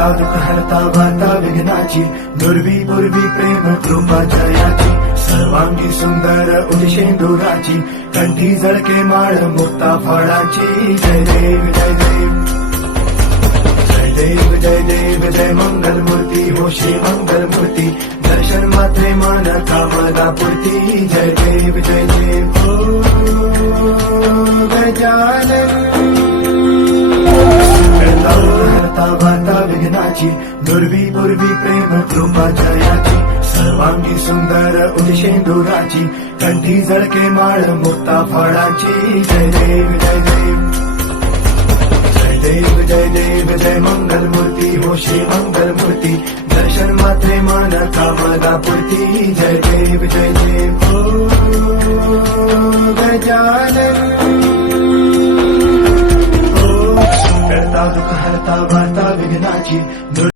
करता दुःख हरता वार्ता विघ्नाची दुर्वी पूर्वी प्रेम कृपा जयाची सर्वांगी सुंदर उदिशेंदुराची कंठी जळके माळ मुक्ता फळाची जय देव जय देव जय देव जय देव जय मंगल मूर्ती हो श्री मंगल मूर्ती दर्शन मात्रे मान कामना पूर्ती जय देव जय देव गजानन हरता वार्ता विघ्नाची दुर्वी पूर्वी प्रेम कृपा जयाची सर्वांगी सुंदर उदिशेंदुराची कंठी जळके माळ मुक्ता फळाची जय देव जय देव जय देव जय देव जय मंगल मूर्ती हो श्री मंगल मूर्ती दर्शन मात्रे मान कामना पूर्ती जय देव जय देव गजानन करता दुःख हरता वार्ता विघ्नाची